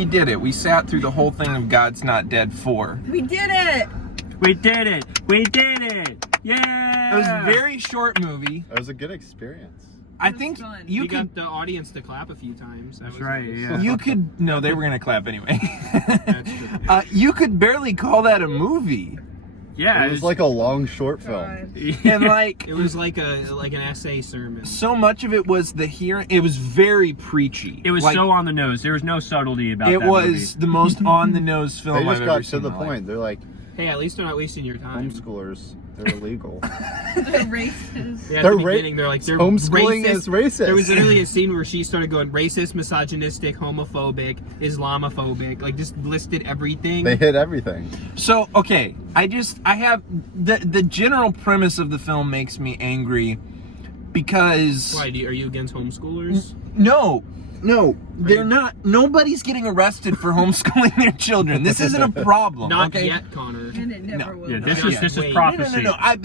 we did it. We sat through the whole thing of God's Not Dead 4. We did it! We did it! We did it! Yeah! It was a very short movie. It was a good experience. I think fun. you got could. the audience to clap a few times. That's right, yeah. You could. No, they were gonna clap anyway. That's true. You could barely call that a movie. Yeah, It was like a long short film. And like It was like an essay sermon. so much of it was the hearing. It was very preachy. it was like, so on the nose. There was no subtlety about It that was movie. the most on the nose film They I've just ever got seen to in the my life. point. They're like, Hey, at least they're not wasting your time. homeschoolers, they're illegal. The racist. Yeah, at They're the beginning, they're like, they're Homeschooling racist. is racist. There was literally a scene where she started going racist, misogynistic, homophobic, Islamophobic, like just listed everything. They hit everything. So okay, I have the general premise of the film makes me angry because Why? Are you against homeschoolers? no, they're not. Nobody's getting arrested for homeschooling their children. This isn't a problem. Not okay? yet, Connor. And it never will. Yeah, be. this Just is wait. prophecy. No. I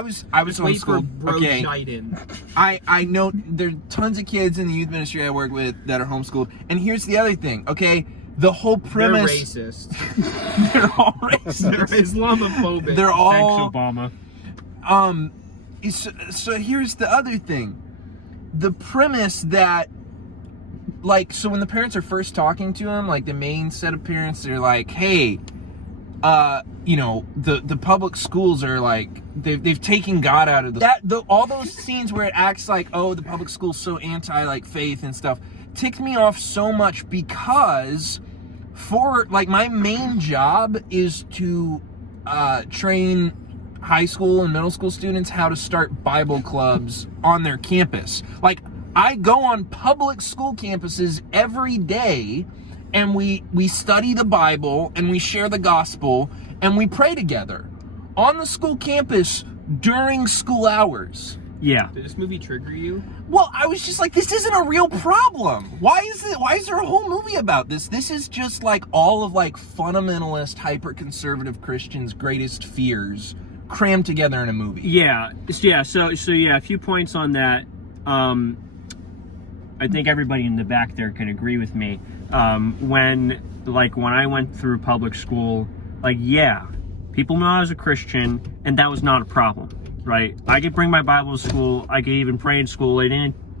was Just wait for homeschooled. bro Okay, Shiden. I know there's tons of kids in the youth ministry I work with that are homeschooled. And here's the other thing. Okay, the whole They're premise. racist. They're all racist. They're Islamophobic. They're all. Thanks, Obama. So here's the other thing. The premise that, like, so when the parents are first talking to him, like the main set of parents, they're like, hey, you know, the public schools are like, they've taken God out of all those scenes where it acts like, oh, the public school's so anti, like, faith and stuff, ticked me off so much because my main job is to train high school and middle school students how to start Bible clubs on their campus. Like, I go on public school campuses every day and we study the Bible and we share the gospel and we pray together on the school campus during school hours. Yeah. Did this movie trigger you? Well, I was just like, this isn't a real problem. Why is there a whole movie about this? This is just like all of like fundamentalist, hyper-conservative Christians' greatest fears crammed together in a movie. Yeah. So a few points on that. I think everybody in the back there can agree with me. When I went through public school, people know I was a Christian, and that was not a problem, right? I could bring my Bible to school. I could even pray in school.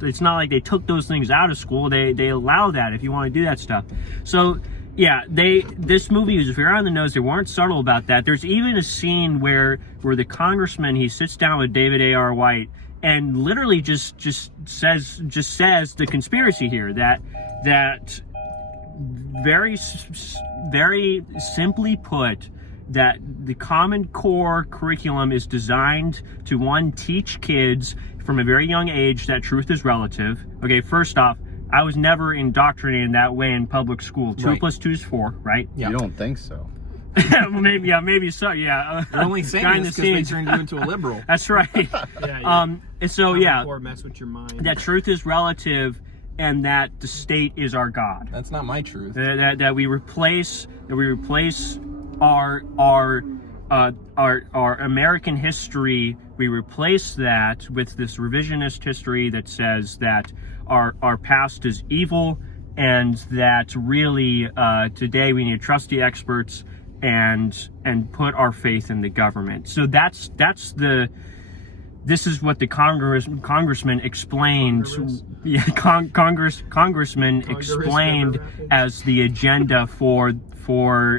It's not like they took those things out of school. They allow that if you want to do that stuff. So yeah, this movie was very on the nose. They weren't subtle about that. There's even a scene where the congressman, he sits down with David A.R. White and literally just says the conspiracy here that very simply put, that the Common Core curriculum is designed to teach kids from a very young age that truth is relative. Okay, first off, I was never indoctrinated that way in public school. 2 + 2 is 4, right? Yeah. You don't think so? maybe so. Yeah. They're only saying this because they turned you into a liberal. That's right. Yeah. And so Or mess with your mind. that truth is relative, and that the state is our God. That's not my truth. That we replace our American history. We replace that with this revisionist history that says that our past is evil, and that really today we need to trust the experts and put our faith in the government. So this is what the congressman explained. Yeah, congressman explained as the agenda for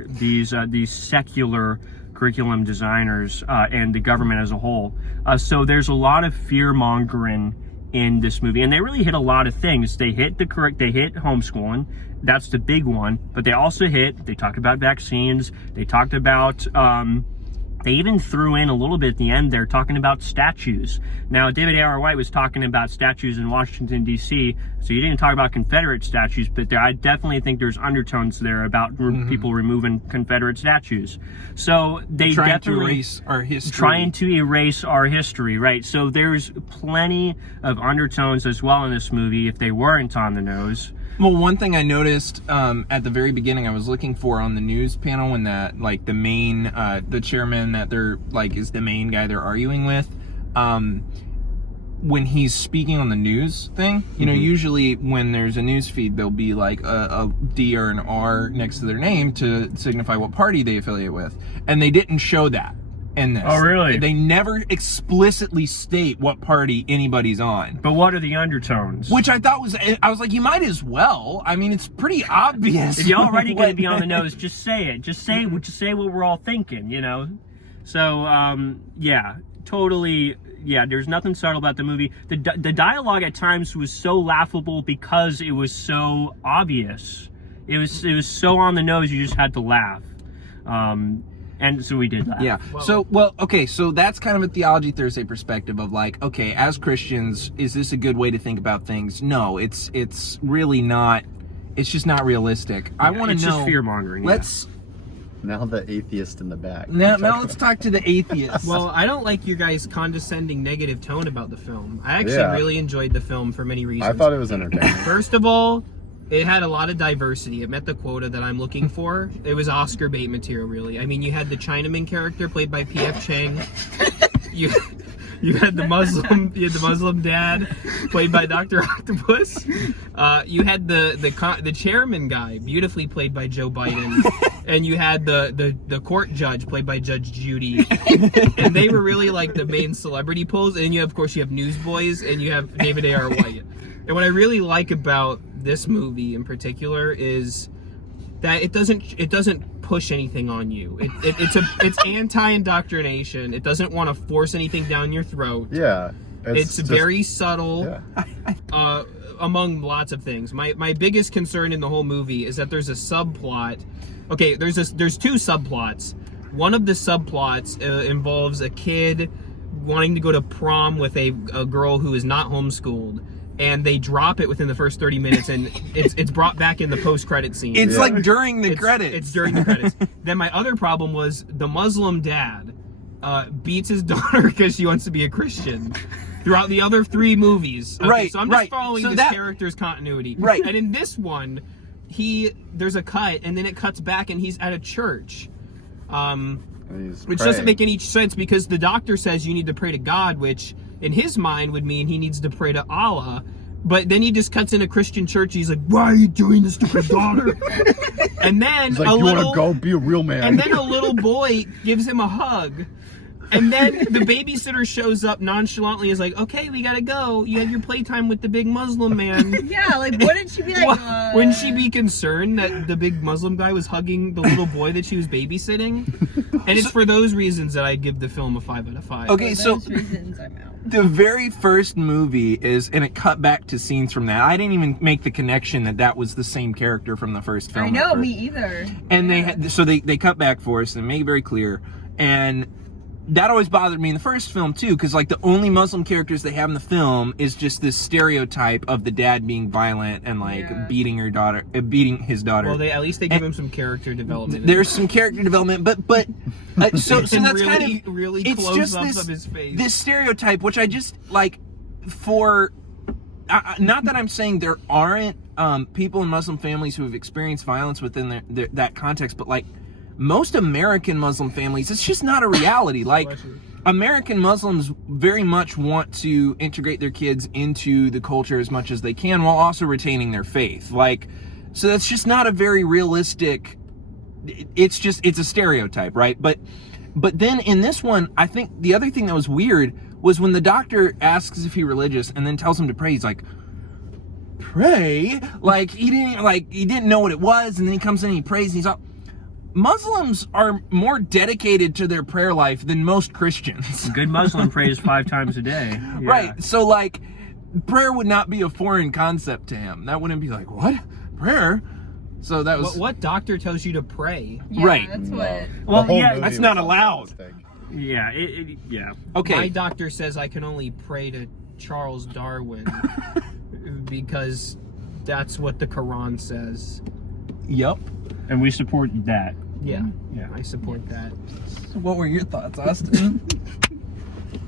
these secular curriculum designers and the government as a whole. So there's a lot of fear mongering in this movie, and they really hit a lot of things. They hit homeschooling. That's the big one, but they talked about vaccines. They talked about they even threw in a little bit at the end there talking about statues. Now, David A.R. White was talking about statues in Washington, D.C., so he didn't talk about Confederate statues, but I definitely think there's undertones there about people removing Confederate statues. So they trying to erase our history. Right? So there's plenty of undertones as well in this movie if they weren't on the nose. Well, one thing I noticed at the very beginning, I was looking for on the news panel when that, like, the main, the chairman that they're, like, is the main guy they're arguing with, when he's speaking on the news thing, you know, usually when there's a news feed, there'll be like a D or an R next to their name to signify what party they affiliate with. And they didn't show that in this. Oh, really? They never explicitly state what party anybody's on. But what are the undertones? Which I thought I was like, you might as well. I mean, it's pretty obvious. If you're already going to be on the nose, just say it. Just say what we're all thinking, you know? So, yeah, totally... Yeah, there's nothing subtle about the movie. The dialogue at times was so laughable because it was so obvious. It was so on the nose, you just had to laugh. And so we did laugh. Yeah. So, okay, so that's kind of a Theology Thursday perspective of like, okay, as Christians, is this a good way to think about things? No, it's really not. It's just not realistic. I want to know. It's just fear-mongering. Let's... Now the atheist in the back. Now let's talk to the atheist. Well, I don't like your guys' condescending negative tone about the film. I actually really enjoyed the film for many reasons. I thought it was entertaining. First of all, it had a lot of diversity. It met the quota that I'm looking for. It was Oscar bait material, really. I mean, you had the Chinaman character played by P.F. Chang. You had the Muslim dad played by Dr. Octopus. You had the chairman guy beautifully played by Joe Biden, and you had the court judge played by Judge Judy, and they were really like the main celebrity pulls. And then you have, of course, you have Newsboys, and you have David A.R. White. And what I really like about this movie in particular is that it doesn't push anything on you. It's anti-indoctrination. It doesn't want to force anything down your throat. Yeah. It's just, very subtle. Yeah. Among lots of things. My biggest concern in the whole movie is that there's a subplot. Okay, there's two subplots. One of the subplots involves a kid wanting to go to prom with a girl who is not homeschooled. And they drop it within the first 30 minutes, and it's brought back in the post-credit scene. It's like during the credits. It's during the credits. Then my other problem was the Muslim dad beats his daughter because she wants to be a Christian throughout the other 3 movies. Okay, Right, so I'm just right. following So this that- character's continuity. Right. And in this one, there's a cut, and then it cuts back, and he's at a church. Which doesn't make any sense because the doctor says you need to pray to God, which in his mind would mean he needs to pray to Allah. But then he just cuts in a Christian church. He's like, "Why are you doing this to my daughter?" And then He's like, you want to go be a real man? and then a little boy gives him a hug. And then the babysitter shows up nonchalantly, is like, "Okay, we gotta go. You had your playtime with the big Muslim man." Yeah, like, wouldn't she be like, Wouldn't she be concerned that the big Muslim guy was hugging the little boy that she was babysitting? And it's for those reasons that I give the film a 5 out of 5. Okay, For so those reasons, I'm out. the very first movie is, and it cut back to scenes from that. I didn't even make the connection that was the same character from the first film. I know, me either. And they cut back for us and make it very clear. And that always bothered me in the first film too, because like the only Muslim characters they have in the film is just this stereotype of the dad being violent and like beating his daughter. Well, at least they give him some character development. There's some character development, but so that's really, kind of really it's just close-ups this, of his face. this stereotype, which I just like for. Not that I'm saying there aren't people in Muslim families who have experienced violence within that context, but like most American Muslim families, it's just not a reality. Like American Muslims very much want to integrate their kids into the culture as much as they can while also retaining their faith. Like, so that's just not a very realistic. It's a stereotype, right? But then in this one, I think the other thing that was weird was when the doctor asks if he's religious and then tells him to pray. He's like, pray? Like he didn't know what it was, and then he comes in and he prays and he's all. Muslims are more dedicated to their prayer life than most Christians. A good Muslim prays 5 times a day. Yeah. Right. So like prayer would not be a foreign concept to him. That wouldn't be like, what? Prayer? So that was What doctor tells you to pray? Yeah, Right. That's what. Well, yeah, that's not allowed. Yeah, yeah. Okay. My doctor says I can only pray to Charles Darwin because that's what the Quran says. Yep. And we support that. Yeah, Yeah. I support that. What were your thoughts, Austin?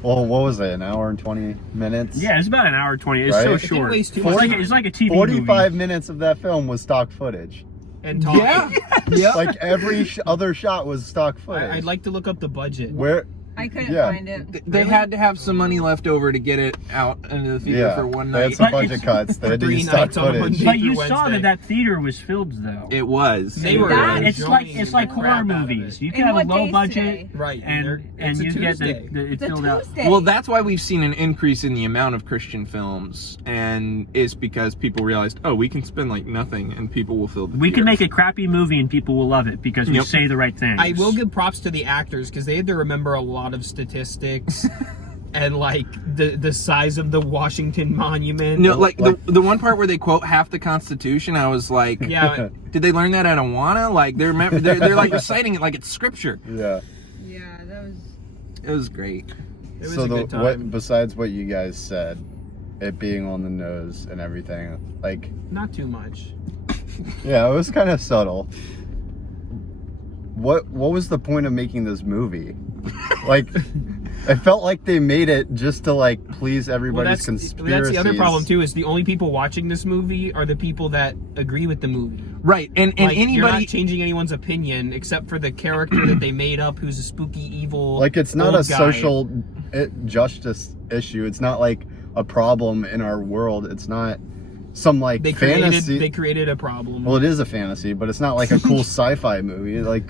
Well, what was it? An hour and 20 minutes? Yeah, it's about an hour 20. It's Right? so I think it short. weighs too It's much. like a TV 45 movie. minutes of that film was stock footage. And talking. Yeah. Like every other shot was stock footage. I'd like to look up the budget. Where I couldn't Yeah. find it. They had to have some money left over to get it out into the theater Yeah, for one they had night. some But budget it's- cuts. They had to 3 use stock nights on footage. Monday. But you through saw Wednesday. that theater was filled though. It was. They were That- it's like enjoying the horror crap out of movies. it. You And can have a what low day's budget today? Right, and it's a you get Tuesday. it It's a filled out. Tuesday. Well, that's why we've seen an increase in the amount of Christian films, and it's because people realized, oh, we can spend like nothing, and people will fill the We can theaters. make a crappy movie and people will love it because we Yep. say the right things. I will give props to the actors because they had to remember a lot of statistics and like the size of the Washington Monument. No, like Like- the one part where they quote half the Constitution, I was like, Yeah, did they learn that at Awana? Like they're like reciting it like it's scripture. Yeah. Yeah, that was. It was great. it was So a good time. what besides what you guys said, it being on the nose and everything, like Not too much. yeah, it was kind of subtle. What was the point of making this movie? Like, it felt like they made it just to like please everybody's conspiracies. That's the other problem too. Is the only people watching this movie are the people that agree with the movie. Right, and Like, you're anybody not changing anyone's opinion except for the character that they made up, who's a spooky evil. Like, it's not a old guy. social justice issue. It's not like a problem in our world. It's not some like They fantasy. created a problem. Well, it is a fantasy, but it's not like a cool sci-fi movie. Like,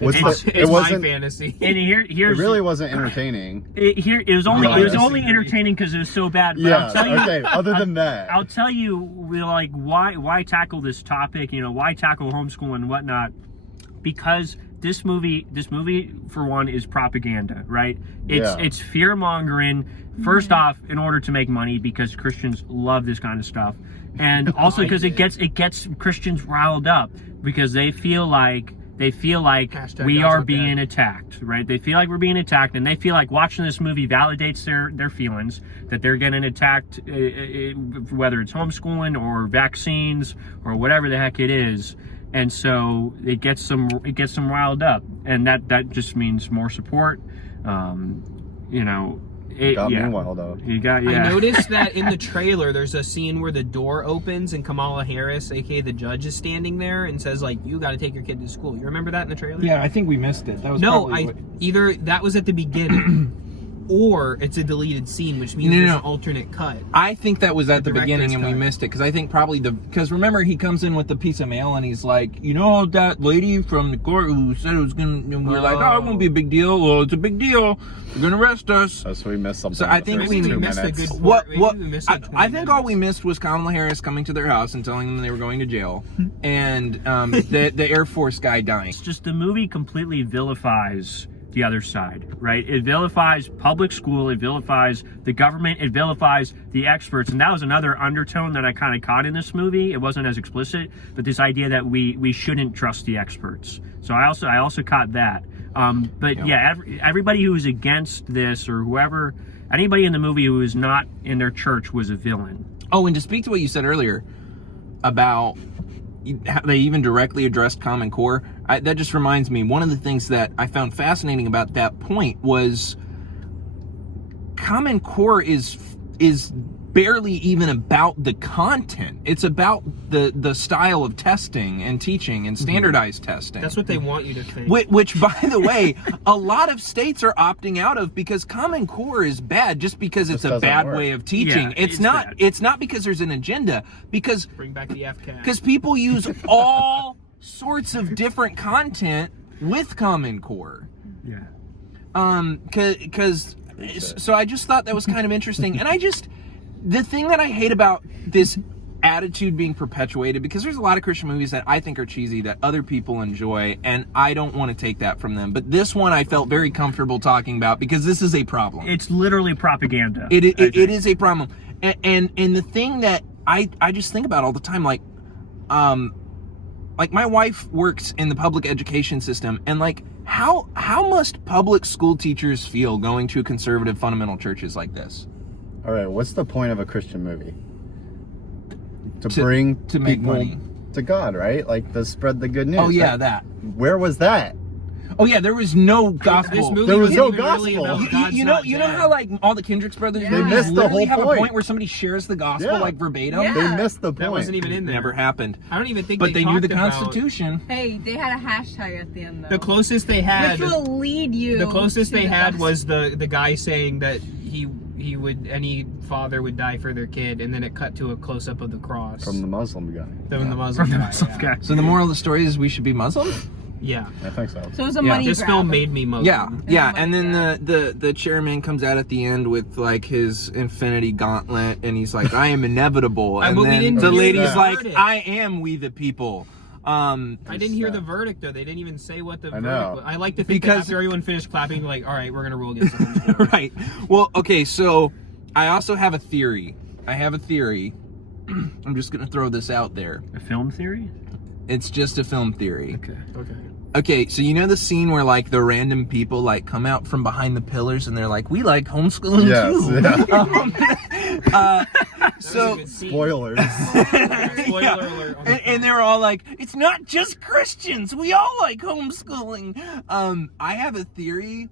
what's it's the? it's It my wasn't. fantasy. And It here's really wasn't entertaining. it was only No, I only disagree. entertaining because it was so bad. But Yeah. I'll tell you, Okay. Other than that, I'll tell you, like why tackle this topic? Why tackle homeschooling and whatnot? Because this movie for one is propaganda, right? Yeah. It's fear mongering. First off, in order to make money, because Christians love this kind of stuff, and also because it gets Christians riled up because they feel like Hashtag we God's are okay. being attacked, right? They feel like we're being attacked, and they feel like watching this movie validates their feelings that they're getting attacked, whether it's homeschooling or vaccines or whatever the heck it is. And so it gets them riled up, and that just means more support. got me wild out. You got I noticed that in the trailer, there's a scene where the door opens and Kamala Harris, aka the judge, is standing there and says, like, you got to take your kid to school. You remember that in the trailer? Yeah, I think we missed it. That was No, probably either that was at the beginning, or it's a deleted scene, which means No, there's no. an alternate cut. I think that was at the director's beginning and we cut. missed it because I think probably because remember he comes in with the piece of mail and he's like, that lady from the court who said it was gonna, and we're like, oh, it won't be a big deal. Well, it's a big deal. They're gonna arrest us. So we missed something. So I in the think first we 2 missed a minutes. good- What Maybe we missed like 20 I think all minutes. we missed was Kamala Harris coming to their house and telling them they were going to jail, and the Air Force guy dying. It's just the movie completely vilifies the other side, right? It vilifies public school, it vilifies the government, it vilifies the experts, and that was another undertone that I kind of caught in this movie. It wasn't as explicit, but this idea that we shouldn't trust the experts. So I also caught that. But yeah, everybody who was against this or whoever, anybody in the movie who was not in their church was a villain. Oh, and to speak to what you said earlier about how they even directly addressed Common Core, that just reminds me, one of the things that I found fascinating about that point was Common Core is barely even about the content. It's about the style of testing and teaching and standardized testing. That's what they want you to think. Which, by the way, a lot of states are opting out of because Common Core is bad just because it's Just a doesn't bad work. way of teaching. Yeah, it's it's not. bad. It's not because there's an agenda. Because Bring back the FCAT. people use all sorts of different content with Common Core. Yeah. So I just thought that was kind of interesting, and the thing that I hate about this attitude being perpetuated, because there's a lot of Christian movies that I think are cheesy that other people enjoy, and I don't want to take that from them. But this one I felt very comfortable talking about because this is a problem. It's literally propaganda. It I think. is a problem, and the thing that I just think about all the time, like my wife works in the public education system, and like how must public school teachers feel going to conservative fundamental churches like this? All right, what's the point of a Christian movie? To bring to make people money. to God, right? Like to spread the good news. Oh yeah, right? that. Where was that? Oh yeah, there was no gospel. This movie There was wasn't no even really gospel. about God's You not know dead. how like all the Kendricks brothers They movies missed the literally whole have a point. point where somebody shares the gospel Yeah. like verbatim. Yeah. They missed the point. That wasn't even in there. Never happened. I don't even think But they knew the talked about- Constitution. Hey, they had a hashtag at the end though. The closest they had. which will lead you. The closest to they the had gospel. was the guy saying that he would, any father would die for their kid, and then it cut to a close up of the cross From the Muslim guy. From the Muslim From the guy, Muslim yeah. guy. So the moral of the story is we should be Muslim? Yeah, I think so. So it was a Yeah. money this grab. film made me Muslim. Yeah, Oh and my then God. the chairman comes out at the end with like his infinity gauntlet, and he's like, "I am inevitable," and but we then didn't the hear lady's the like, verdict. "I am we the people." I didn't hear the verdict though. They didn't even say what the verdict know. was. I like to think that Because- after everyone finished clapping, like, all right, we're gonna rule against the homeschoolers. Right. Well, okay, so I also have a theory. I'm just gonna throw this out there. A film theory? It's just a film theory. Okay. Okay, so you know the scene where like the random people like come out from behind the pillars and they're like, "We like homeschooling too." Yeah. So Spoilers. Spoiler Yeah. alert. And they were all like, "It's not just Christians. We all like homeschooling." I have a theory,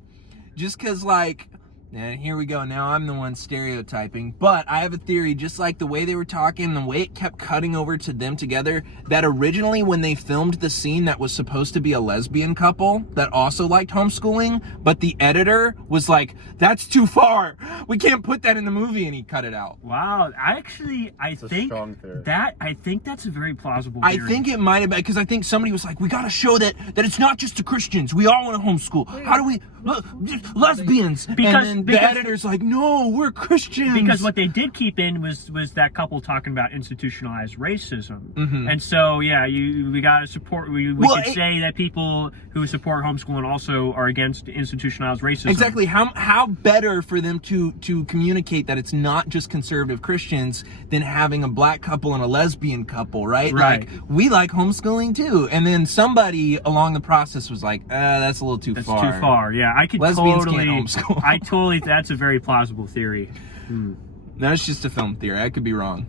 just because like, and here we go. Now I'm the one stereotyping, but I have a theory. Just like the way they were talking, the way it kept cutting over to them together. That originally, when they filmed the scene that was supposed to be a lesbian couple that also liked homeschooling, but the editor was like, "That's too far. We can't put that in the movie," and he cut it out. Wow, I a strong theory. think that's a very plausible I theory. think it might have been because I think somebody was like, "We got to show that it's not just the Christians. We all want to homeschool. How do we lesbians?" Because- and then the because- editor's like, "No, we're Christians." Because what they did keep in was that couple talking about institutionalized racism, Mhm. and so yeah, we got to support. We Well, could say that people who support homeschooling also are against institutionalized racism. Exactly. How better for them to communicate that it's not just conservative Christians than having a black couple and a lesbian couple, right? Right. Like, we like homeschooling too. And then somebody along the process was like, "That's a little too That's far." too far. Yeah, I could Lesbians totally. can't homeschool. I totally. That's a very plausible theory. No, it's just a film theory. I could be wrong.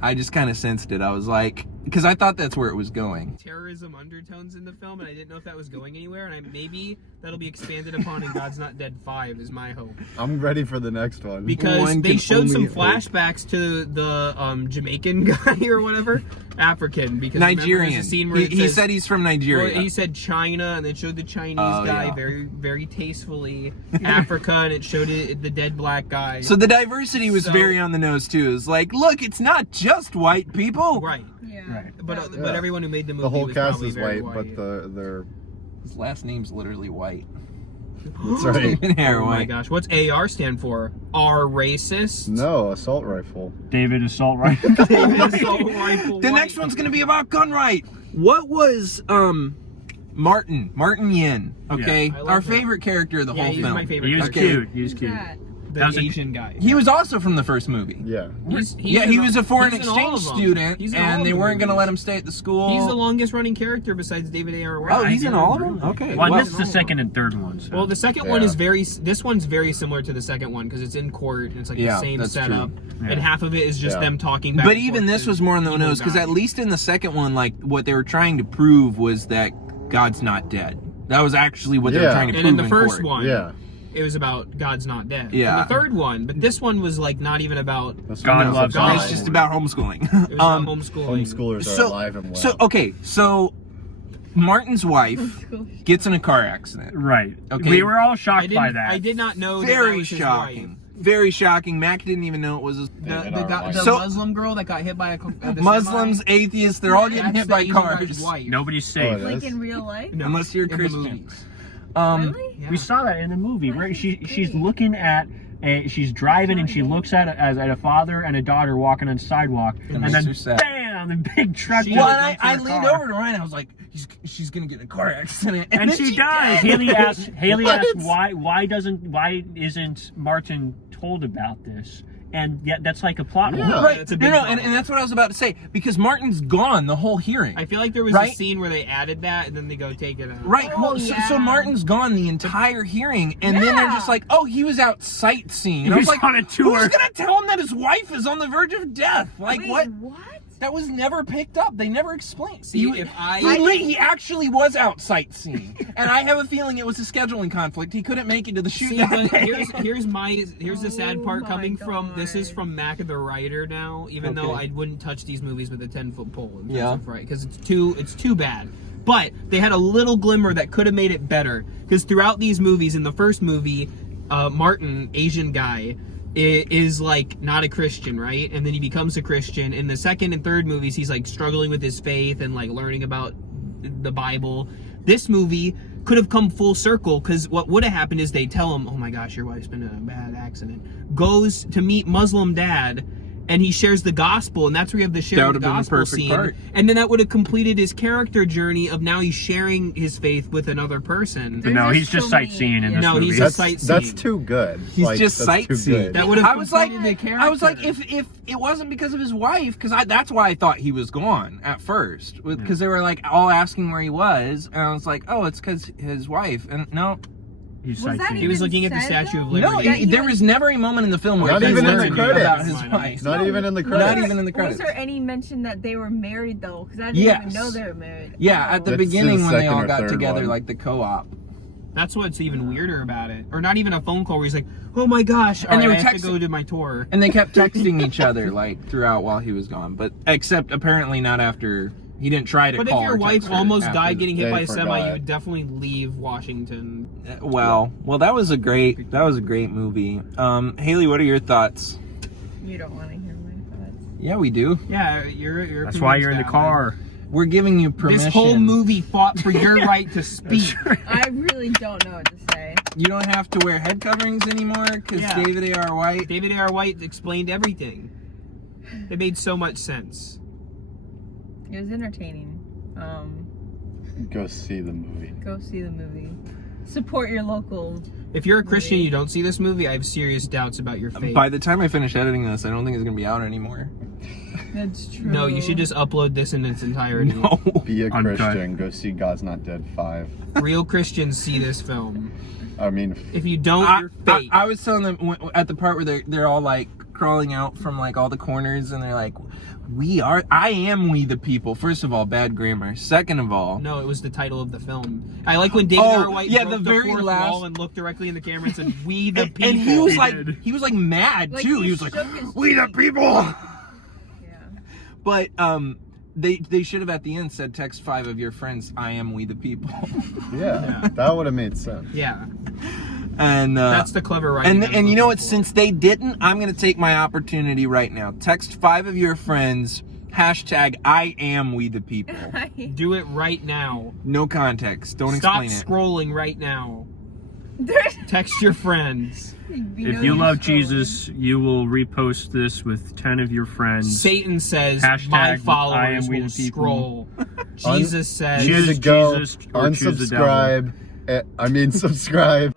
I just kind of sensed it. I was like, because I thought that's where it was going. Terrorism undertones in the film, and I didn't know if that was going anywhere. And maybe that'll be expanded upon in God's Not Dead 5 is my hope. I'm ready for the next one. Because One they can showed some only hope. flashbacks to the Jamaican guy or whatever, African, because remember Nigerian. there's a scene where it He says- said he's from Nigeria. Well, he said China, and then showed the Chinese Oh, guy yeah. very, very tastefully Africa, and it showed the dead black guy. So the diversity was So- very on the nose too. It's like, look, it's not just white people. right, Yeah. Right. but Yeah. everyone who made the movie the whole was cast probably is very white, but their His last name's literally white. that's right. Even hair Oh my white. gosh, what's AR stand for? Are racist? No, assault rifle. David Assault Rifle. Assault rifle The white. next one's gonna be about gun right. What was Martin Yin? Okay, Yeah. I love our him. favorite character of the Yeah, whole he's film. my favorite. He was Okay. cute. He was Who's cute. that? The That was a- Asian guy. He was also from the first movie. Yeah. He's Yeah, in he all- was a foreign he's in all exchange of them. student, He's in all and of they the weren't going to movies. let him stay at the school. He's the longest running character besides David A.R. White. Oh, he's in all of Really? them. Okay. Well, I well, missed the second and third ones. So. Well, the second one Yeah. is this one's very similar to the second one because it's in court and it's like Yeah, the same that's setup, true. Yeah. and half of it is just Yeah. them talking back. but and even forth this to was more on the evil nose because guy. at least in the second one, like what they were trying to prove was that God's not dead. That was actually what they were Yeah. trying to And prove in the first court. one, Yeah. it was about God's not dead. Yeah. And the third one, but this one was like not even about. That's God what loves God. It's just about homeschooling. It was about homeschooling. Homeschoolers are So- alive and well. So Martin's wife gets in a car accident. right. Okay. We were all I shocked by didn't. that. I did not know. that that Very was his shocking. wife. Very shocking. Mac didn't even know it was The So- Muslim girl that got hit by a Muslims, atheists, they're all getting that's hit the by Asian guy's cars. wife. Nobody's Oh, safe. yeah. Like in real life? No, Unless you're in the Christian. movies. Really? Yeah. We saw that in the movie. Where she's looking at. She's driving and she looks at a father and a daughter walking on the sidewalk, and makes then her sad. bam, the big truck. She- Well, goes and into I her leaned car. over to Ryan. I was like, she's gonna get in a car accident, and then she dies. did. Haley asks What? why isn't Martin told about this? And yet that's like a plot Yeah. hole. Right. It's a No, big no, problem. and that's what I was about to say because Martin's gone the whole hearing. I feel like there was Right? a scene where they added that and then they go take it out. Right. Oh, Well, so yeah. Martin's gone the entire hearing, and then they're Yeah. just like, "Oh, he was out sightseeing." And I was He's like, on a tour. "Who's gonna tell him that his wife is on the verge of death? Like Wait, what?" What? That was never picked up. They never explained. See, He actually was out sightseeing, and I have a feeling it was a scheduling conflict. He couldn't make it to the shoot See, that but day. here's the sad part Oh coming my from. This is God. from Mac the writer now. Even though Okay. I wouldn't touch these movies with a 10-foot pole. In terms Yeah. of, right, because it's too bad. But they had a little glimmer that could have made it better. Because throughout these movies, in the first movie, Martin, Asian guy, is like not a Christian, right? And then he becomes a Christian. In the second and third movies, he's like struggling with his faith and like learning about the Bible. This movie could have come full circle, because what would have happened is they tell him, oh my gosh, your wife's been in a bad accident. Goes to meet Muslim dad, and he shares the gospel, and that's where you have the That sharing would the have been the gospel perfect scene. part. And then that would have completed his character journey of now he's sharing his faith with another person. But no, There's he's just so many- sightseeing in this No, movie. he's That's, sightseeing. that's too good. He's Like, just that's too sightseeing. good. That would have I was like, completed the character. I was like, if it wasn't because of his wife, because that's why I thought he was gone at first, because they were like all asking where he was, and I was like, oh, it's because his wife, and no, He's Was that sightseeing. He was even looking at the said, Statue of though? Liberty. no, That he there was- was never a moment in the film where Not he even in the learned credits. about his wife. Not even in the credits. Not even in the credits. Was there any mention that they were married though? Because I didn't Yes. even know they were married. Yeah, at the That's beginning the when they second all or got third together, one. like the co-op. That's what's even weirder about it. Or not even a phone call where he's like, oh my gosh, And they were I have to texting- go to my tour. And they kept texting each other like throughout while he was gone, but except apparently not after. He didn't try to But if call your or wife text her almost after died getting hit They by a semi, forgot. you would definitely leave Washington. Well, that was a great movie. Haley, what are your thoughts? You don't want to hear my thoughts. Yeah, we do. Yeah, you're. That's why you're in the car. We're giving you permission. This whole movie fought for your right to speak. I really don't know what to say. You don't have to wear head coverings anymore because Yeah. David A.R. White. David A.R. White explained everything. It made so much sense. It was entertaining. Go see the movie. Go see the movie. Support your local. If you're a Christian and Movie. you don't see this movie, I have serious doubts about your faith. By the time I finish editing this, I don't think it's gonna be out anymore. That's true. No, you should just upload this in its entirety. No. Be a Uncut. Christian. Go see God's Not Dead 5. Real Christians see this film. I mean, If you don't, I, you're I, fake. I was telling them at the part where they're all like crawling out from like all the corners and they're like, I am we the people. First of all, bad grammar. Second of all, No, it was the title of the film. I like when David Oh, R. White yeah, broke the the very fourth last- wall and looked directly in the camera and said, "We the people." and he was He like, did. he was like mad Like, too. he He was like, shook his we the cheek. people. Yeah. But they should have at the end said, text 5 of your friends, I am we the people. yeah, that would have made sense. Yeah, And that's the clever writing. and you know what? Since they didn't, I'm gonna take my opportunity right now. Text 5 of your friends. Hashtag I am we the people. do it right now. No context. Don't Stop explain it. scrolling right now. There's- Text your friends. If you love Jesus, you will repost this with 10 of your friends. Satan says, Hashtag "My I am followers we will the people." scroll." Jesus says, You need to Choose go Jesus or choose the devil. unsubscribe. Subscribe.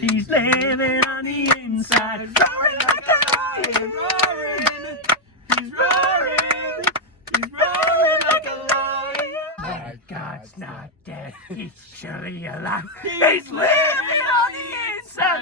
He's living on the inside, roaring like a lion, roaring. He's roaring. He's roaring like a lion. My God's not dead. He's surely alive. He's living on the inside,